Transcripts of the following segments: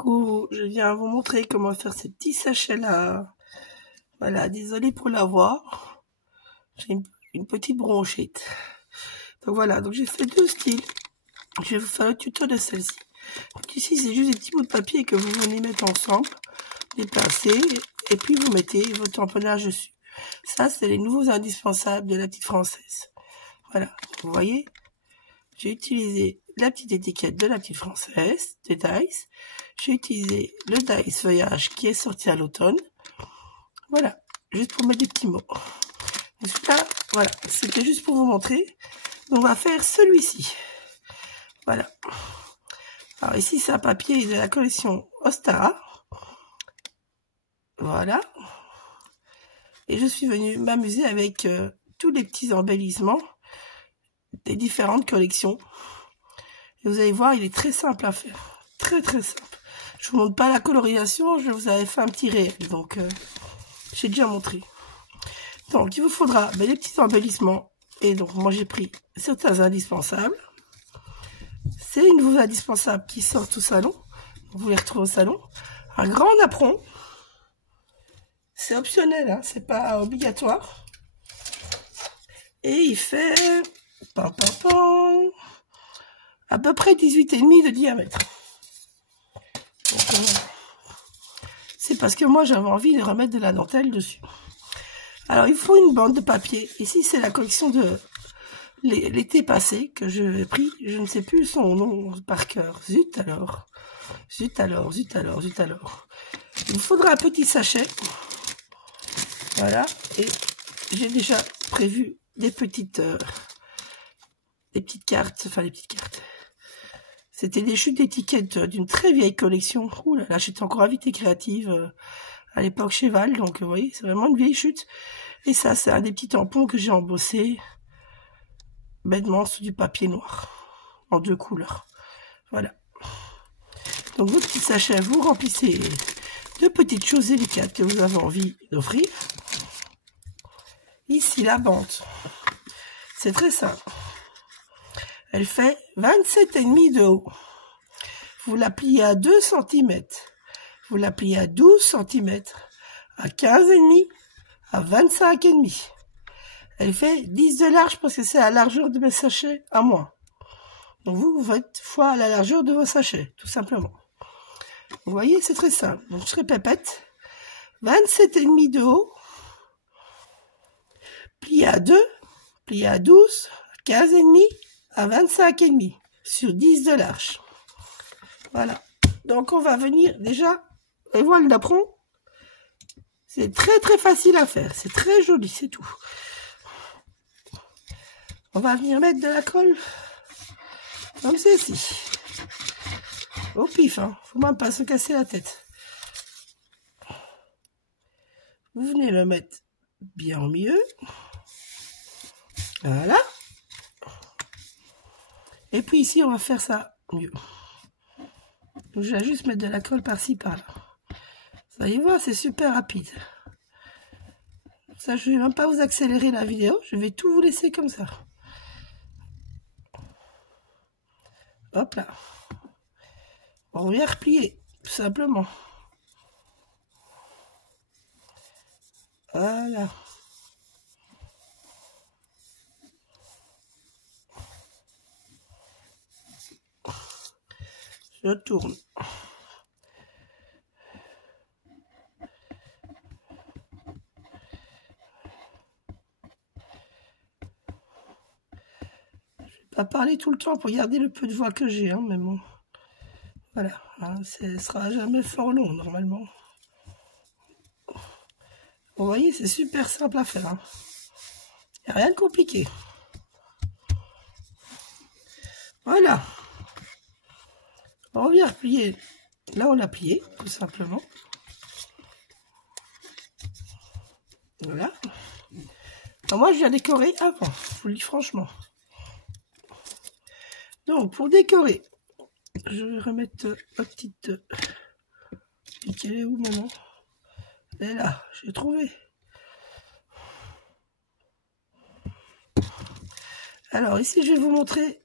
Coucou, je viens vous montrer comment faire ces petits sachets là. Voilà, désolé pour la voix. J'ai une petite bronchite. Donc voilà, donc j'ai fait deux styles. Je vais vous faire le tuto de celle-ci. Donc ici, c'est juste des petits bouts de papier que vous venez mettre ensemble, les pincer, et puis vous mettez votre tamponnage dessus. Ça, c'est les nouveaux indispensables de la petite française. Voilà, vous voyez, j'ai utilisé la petite étiquette de la petite française, de Dice. J'ai utilisé le Dice Voyage qui est sorti à l'automne. Voilà, juste pour mettre des petits mots. Donc là, voilà, c'était juste pour vous montrer. On va faire celui-ci. Voilà. Alors ici, c'est un papier de la collection Ostara. Voilà. Et je suis venue m'amuser avec tous les petits embellissements des différentes collections. Et vous allez voir, il est très simple à faire. Très très simple. Je vous montre pas la colorisation, je vous avais fait un petit réel. Donc, j'ai déjà montré. Donc, il vous faudra les petits embellissements. Et donc, moi, j'ai pris certains indispensables. C'est une nouveau indispensable qui sort au salon. Vous les retrouvez au salon. Un grand napperon. C'est optionnel, hein, c'est pas obligatoire. Et il fait à peu près 18,5 de diamètre. C'est parce que moi j'avais envie de remettre de la dentelle dessus. Alors il faut une bande de papier. Ici c'est la collection de l'été passé que j'ai pris. Je ne sais plus son nom par cœur. Zut alors. Zut alors, zut alors, zut alors. Il me faudra un petit sachet. Voilà. Et j'ai déjà prévu des petites cartes. Enfin les petites cartes. C'était des chutes d'étiquettes d'une très vieille collection. Ouh là là, j'étais encore invitée créative à l'époque chez Val. Donc vous voyez, c'est vraiment une vieille chute. Et ça, c'est un des petits tampons que j'ai embossé bêtement sous du papier noir. En 2 couleurs. Voilà. Donc vos petits sachets, vous remplissez de petites choses délicates que vous avez envie d'offrir. Ici, la bande. C'est très simple. Elle fait 27,5 de haut. Vous la pliez à 2 cm. Vous la pliez à 12 cm. À 15,5. À 25,5. Elle fait 10 de large parce que c'est la largeur de mes sachets à moi. Donc vous faites fois la largeur de vos sachets, tout simplement. Vous voyez, c'est très simple. Donc je répète. 27,5 de haut. Plié à 2. Plié à 12. 15,5. À 25,5 sur 10 de large. Voilà. Donc on va venir déjà, et voilà le napperon. C'est très très facile à faire. C'est très joli, c'est tout. On va venir mettre de la colle comme ceci. Au pif, hein. Faut même pas se casser la tête. Vous venez le mettre bien au milieu. Voilà. Et puis ici, on va faire ça mieux. Donc, je vais juste mettre de la colle par-ci, par-là. Vous allez voir, c'est super rapide. Ça, je ne vais même pas vous accélérer la vidéo. Je vais tout vous laisser comme ça. Hop là. On vient replier, tout simplement. Voilà. Je tourne. Je vais pas parler tout le temps pour garder le peu de voix que j'ai, hein, mais bon. Voilà, hein, ce sera jamais fort long, normalement. Vous voyez, c'est super simple à faire. Hein. Il n'y a rien de compliqué. Voilà. On vient replier. Là, on l'a plié, tout simplement. Voilà. Alors, moi, je viens décorer avant, je vous le dis franchement. Donc, pour décorer, je vais remettre ma petite... Elle est où, maman? Elle est là, j'ai trouvé. Alors, ici, je vais vous montrer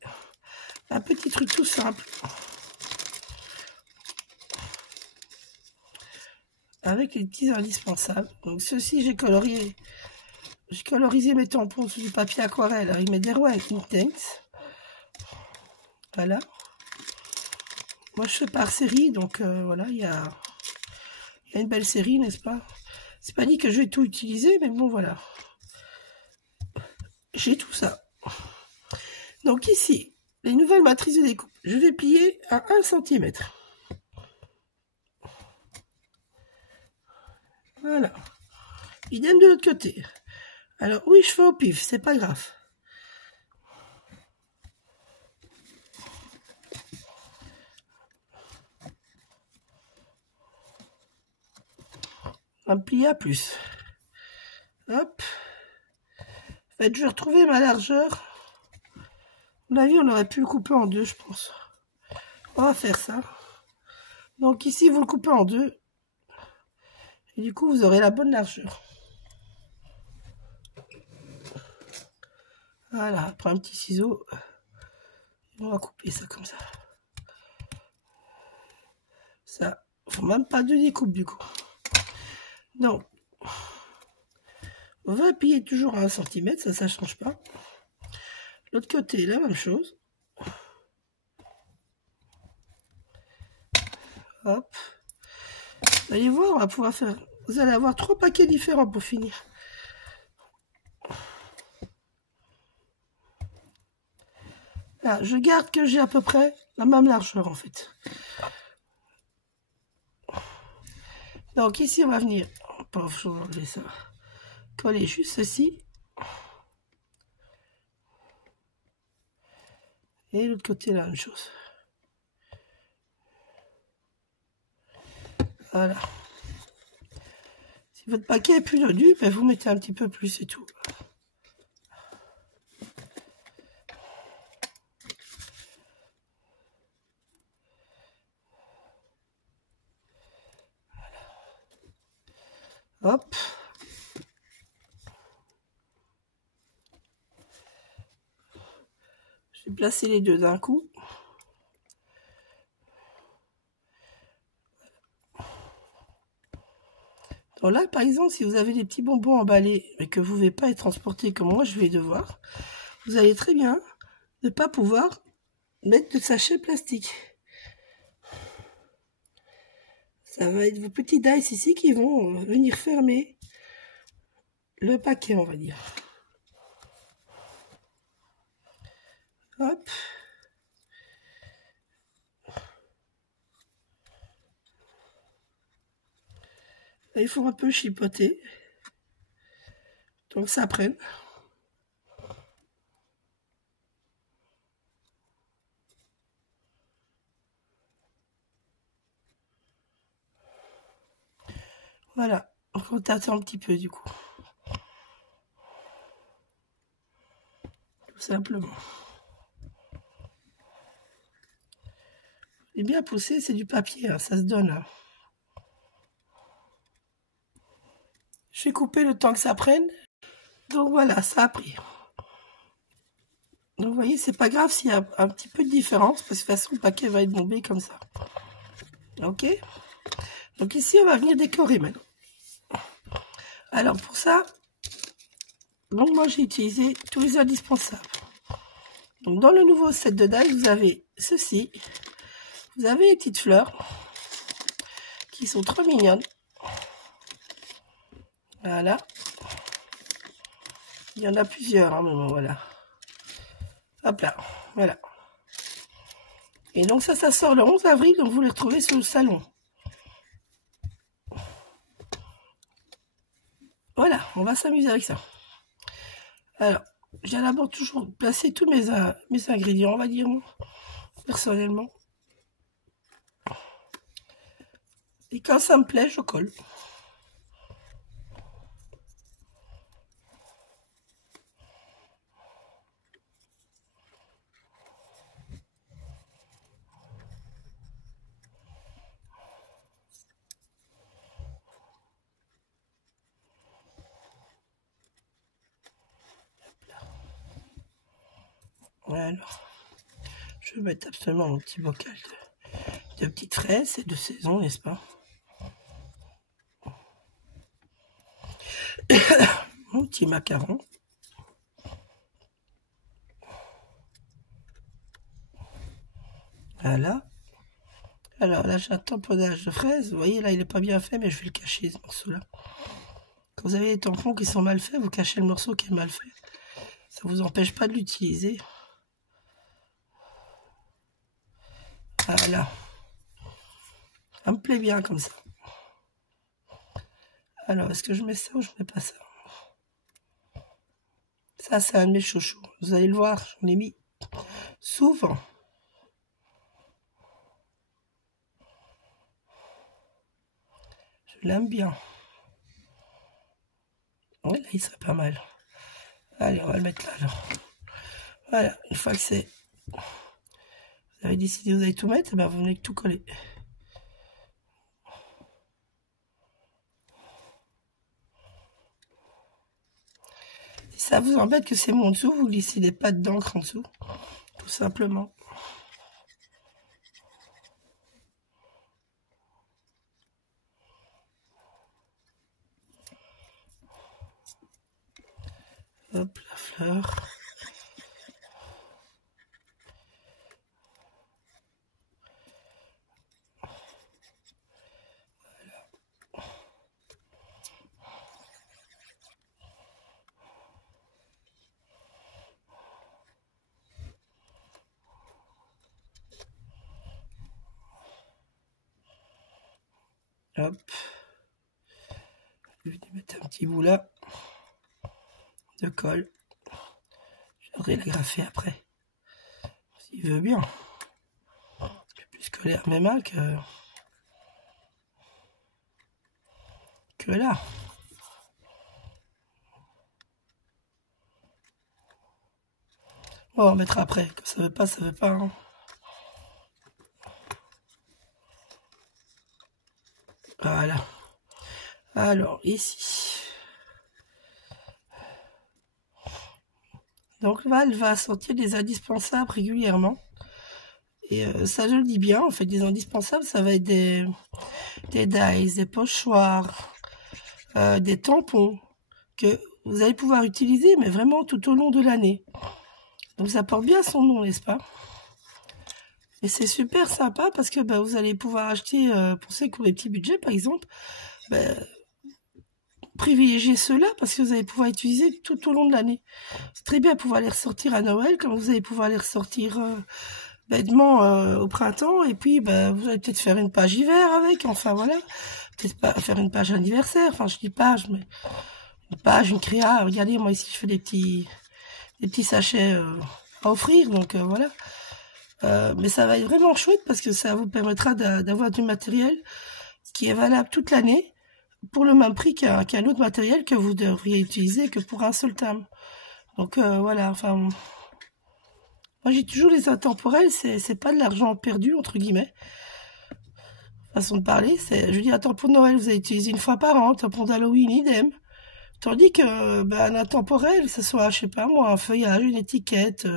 un petit truc tout simple. avec les petits indispensables. Donc ceci, j'ai colorisé mes tampons sur du papier aquarelle avec mes Derwent Intense. Voilà. Moi, je fais par série, donc voilà, il y a une belle série, n'est-ce pas? C'est pas dit que je vais tout utiliser, mais bon, voilà. J'ai tout ça. Donc ici, les nouvelles matrices de découpe, je vais plier à 1 cm. Voilà. Idem de l'autre côté. Alors, oui, je fais au pif, c'est pas grave. On va plier à plus. Hop. En fait, je vais retrouver ma largeur. À mon avis, on aurait pu le couper en 2, je pense. On va faire ça. Donc ici, vous le coupez en 2. Et du coup, vous aurez la bonne largeur. Voilà, après un petit ciseau. On va couper ça comme ça. Ça, faut même pas de découpe du coup. Donc, on va appuyer toujours à 1 cm, ça change pas. L'autre côté, la même chose. Hop. Vous allez voir, on va pouvoir faire... Vous allez avoir 3 paquets différents pour finir. Là, je garde que j'ai à peu près la même largeur en fait. Donc ici, on va venir... Pauvre, je vais enlever ça. Coller juste ceci. Et l'autre côté, la même chose. Voilà. Si votre paquet est plus dodu, ben vous mettez un petit peu plus et tout. Hop. Je vais placer les deux d'un coup. Donc là, par exemple, si vous avez des petits bonbons emballés et que vous ne pouvez pas être transportés comme moi, je vais devoir, vous allez très bien ne pas pouvoir mettre de sachet plastique. Ça va être vos petits dice ici qui vont venir fermer le paquet, on va dire. Hop. Là, il faut un peu chipoter. Donc ça prenne. Voilà. On tâte un petit peu du coup. Tout simplement. Et bien poussé, c'est du papier, hein, ça se donne. Hein. Je vais couper le temps que ça prenne. Donc voilà, ça a pris. Donc vous voyez, c'est pas grave s'il y a un petit peu de différence, parce que de toute façon, le paquet va être bombé comme ça. Ok? Donc ici, on va venir décorer maintenant. Alors pour ça, donc moi j'ai utilisé tous les indispensables. Donc dans le nouveau set de die, vous avez ceci. Vous avez les petites fleurs qui sont trop mignonnes. Voilà. Il y en a plusieurs, hein, mais bon, voilà. Hop là, voilà. Et donc ça sort le 11 avril, donc vous les retrouvez sur le salon. Voilà, on va s'amuser avec ça. Alors, j'ai d'abord toujours placé tous mes ingrédients, on va dire, moi, personnellement. Et quand ça me plaît, je colle. Alors, je vais mettre absolument mon petit bocal de petites fraises, c'est de saison, n'est-ce pas? Mon petit macaron. Voilà. Alors là, j'ai un tamponnage de fraise. Vous voyez, là, il n'est pas bien fait, mais je vais le cacher, ce morceau-là. Quand vous avez des tampons qui sont mal faits, vous cachez le morceau qui est mal fait. Ça ne vous empêche pas de l'utiliser. Voilà. Ça me plaît bien comme ça. Alors, est-ce que je mets ça ou je mets pas ça? Ça, c'est un de mes chouchous. Vous allez le voir, j'en ai mis souvent. Je l'aime bien. Et là, il serait pas mal. Allez, on va le mettre là, alors. Voilà, une fois que c'est... Vous avez décidé que vous allez tout mettre, et ben vous venez que tout coller. Si ça vous embête que c'est mon dessous, vous glissez des pattes d'encre en dessous. Tout simplement. Hop, la fleur. Hop. Je vais mettre un petit bout là de colle. Je viendrai l'agrafer après. S'il veut bien. Je vais plus coller à mes mains que là. Bon, on mettra après. Quand ça veut pas, ça veut pas. Hein. Voilà. Alors, ici. Donc là, elle va sortir des indispensables régulièrement. Et ça, je le dis bien, en fait, des indispensables, ça va être des dies, des pochoirs, des tampons, que vous allez pouvoir utiliser, mais vraiment tout au long de l'année. Donc ça porte bien son nom, n'est-ce pas? Et c'est super sympa parce que bah, vous allez pouvoir acheter, pour ceux qui ont des petits budgets par exemple, bah, privilégier ceux-là parce que vous allez pouvoir utiliser tout au long de l'année. C'est très bien pouvoir les ressortir à Noël, comme vous allez pouvoir les ressortir bêtement au printemps, et puis bah, vous allez peut-être faire une page hiver avec, enfin voilà, peut-être pas faire une page anniversaire, enfin je dis page, mais une page, une créa, regardez, moi ici je fais des petits sachets à offrir, donc voilà. Mais ça va être vraiment chouette parce que ça vous permettra d'avoir du matériel qui est valable toute l'année pour le même prix qu'un autre matériel que vous devriez utiliser que pour un seul thème. Donc voilà, enfin, moi j'ai toujours les intemporels, c'est pas de l'argent perdu entre guillemets. Façon de parler, c'est, je veux dire, un tampon de Noël vous allez utiliser une fois par an, un tampon d'Halloween idem. Tandis que un intemporel, que ce soit, je sais pas moi, un feuillage, une étiquette.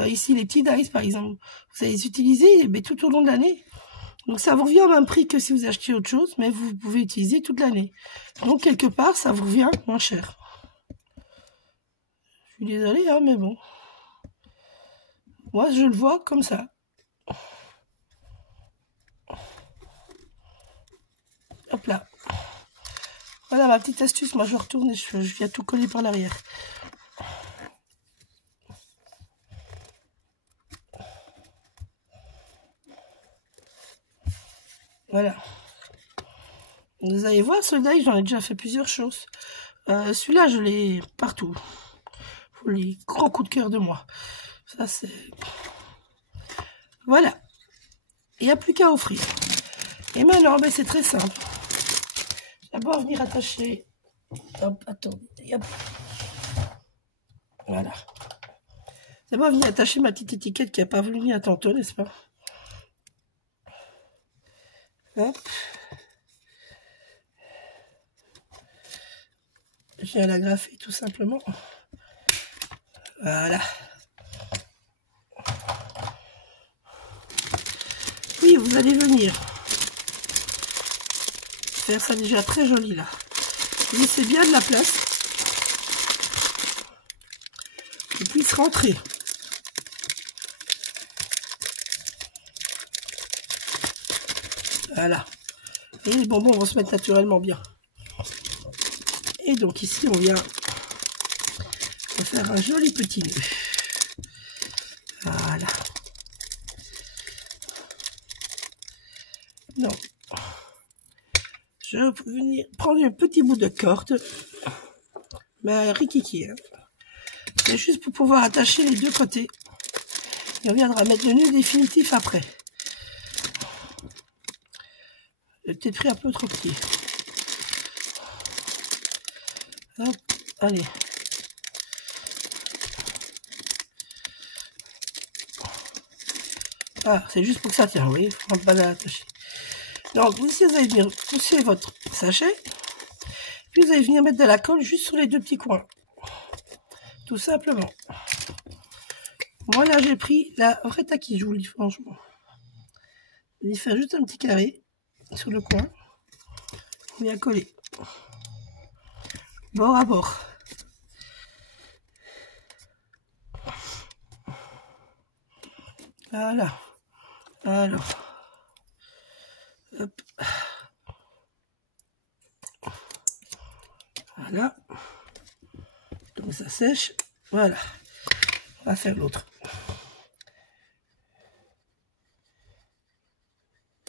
Ici, les petits dice, par exemple, vous allez les utiliser mais tout au long de l'année. Donc, ça vous revient au même prix que si vous achetiez autre chose, mais vous pouvez utiliser toute l'année. Donc, quelque part, ça vous revient moins cher. Je suis désolée, hein, mais bon. Moi, je le vois comme ça. Hop là. Voilà ma petite astuce. Moi, je retourne et je viens tout coller par l'arrière. Voilà. Vous allez voir, ce die, j'en ai déjà fait plusieurs choses. Celui-là, je l'ai partout. Les gros coups de cœur de moi. Ça, c'est... Voilà. Il n'y a plus qu'à offrir. Et maintenant, ben, c'est très simple. D'abord, venir attacher... Hop, attendez. Hop. Voilà. D'abord, venir attacher ma petite étiquette qui n'a pas voulu venir tantôt, n'est-ce pas? Hop. Je viens la graffer tout simplement. Voilà. Puis vous allez venir faire ça déjà très joli là. Laissez bien de la place. Qu'il puisse rentrer. Voilà. Et les bonbons vont se mettre naturellement bien. Et donc ici, on vient faire un joli petit nœud. Voilà. Donc, je vais venir prendre un petit bout de corde, mais rikiki, hein. C'est juste pour pouvoir attacher les deux côtés. Et on viendra mettre le nœud définitif après. J'ai peut-être pris un peu trop petit. Hop, allez. Ah, c'est juste pour que ça tient, vous voyez, il ne faut pas l'attacher. Donc, vous allez venir pousser votre sachet, puis vous allez venir mettre de la colle juste sur les deux petits coins. Tout simplement. Moi, là, j'ai pris la vraie taquille, je vous le dis franchement. Je vais faire juste un petit carré sur le coin. Bien coller. Bord à bord. Voilà. Alors. Hop. Voilà. Donc ça sèche. Voilà. On va faire l'autre.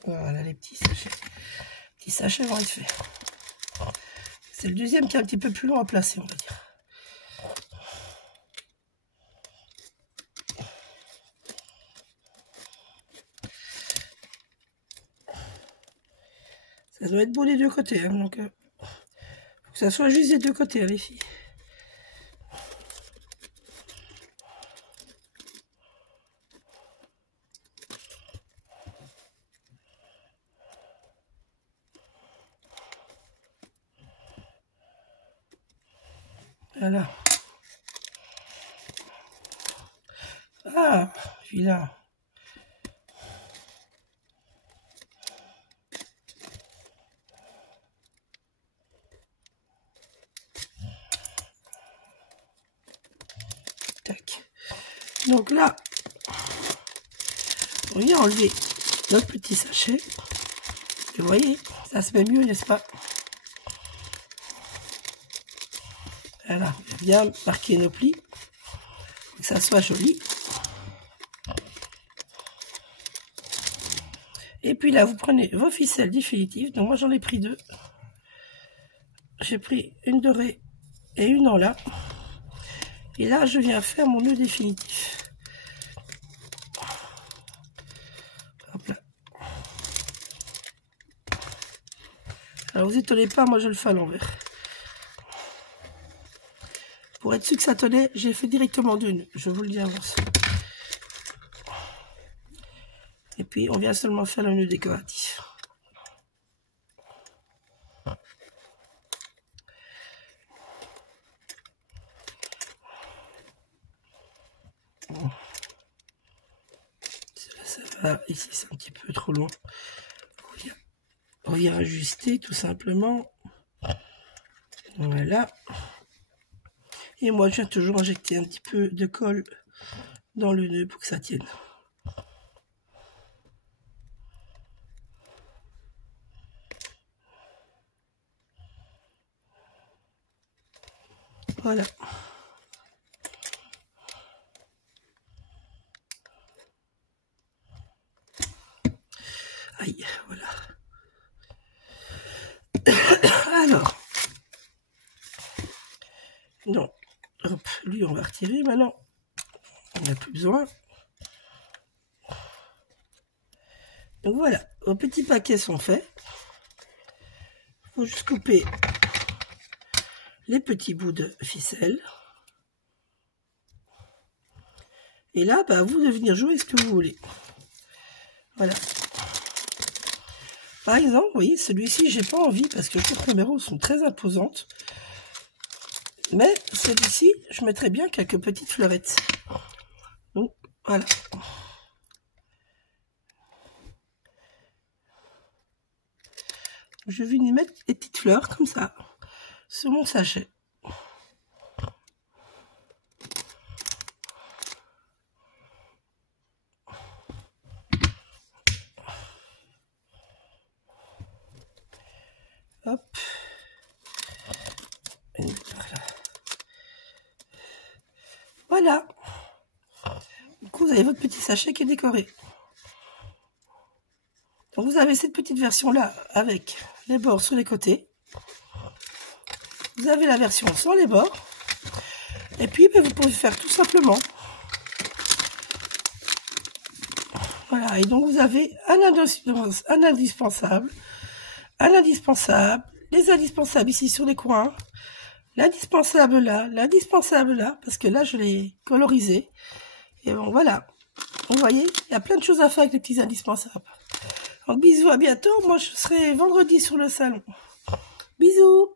Voilà les petits sachets. Les petits sachets vont être faits. C'est le deuxième qui est un petit peu plus long à placer, on va dire. Ça doit être beau des deux côtés, hein, donc faut que ça soit juste des deux côtés, hein, les filles. Voilà. Ah, vilain. Tac. Donc là, on vient enlever notre petit sachet. Et vous voyez, ça se met mieux, n'est-ce pas? Voilà, bien marquer nos plis, pour que ça soit joli. Et puis là, vous prenez vos ficelles définitives. Donc moi, j'en ai pris deux. J'ai pris une dorée et une en lin. Et là, je viens faire mon nœud définitif. Hop là. Alors, vous étonnez pas, moi, je le fais à l'envers. Pour être sûr que ça tenait, j'ai fait directement deux nœuds. Je vous le dis avance. Et puis, on vient seulement faire le nœud décoratif. Ça va, ici c'est un petit peu trop long. On vient ajuster tout simplement. Voilà. Et moi je viens toujours injecter un petit peu de colle dans le nœud pour que ça tienne. Voilà. Aïe, voilà. Alors. Donc, hop, lui on va retirer maintenant. On n'a plus besoin. Donc voilà, vos petits paquets sont faits. Il faut juste couper les petits bouts de ficelle. Et là, bah, vous de venir jouer ce que vous voulez. Voilà. Par exemple, vous voyez, celui-ci, j'ai pas envie parce que les numéros sont très imposantes. Mais celui-ci, je mettrais bien quelques petites fleurettes. Donc, voilà. Je vais y mettre des petites fleurs comme ça. sur mon sachet. Hop. Voilà. Du coup, vous avez votre petit sachet qui est décoré. Donc, vous avez cette petite version-là avec les bords sur les côtés. Vous avez la version sans les bords. Et puis, vous pouvez faire tout simplement. Voilà. Et donc, vous avez un indispensable, les indispensables ici sur les coins, l'indispensable là, parce que là, je l'ai colorisé. Et bon, voilà. Vous voyez, il y a plein de choses à faire avec les petits indispensables. Donc, bisous, à bientôt. Moi, je serai vendredi sur le salon. Bisous.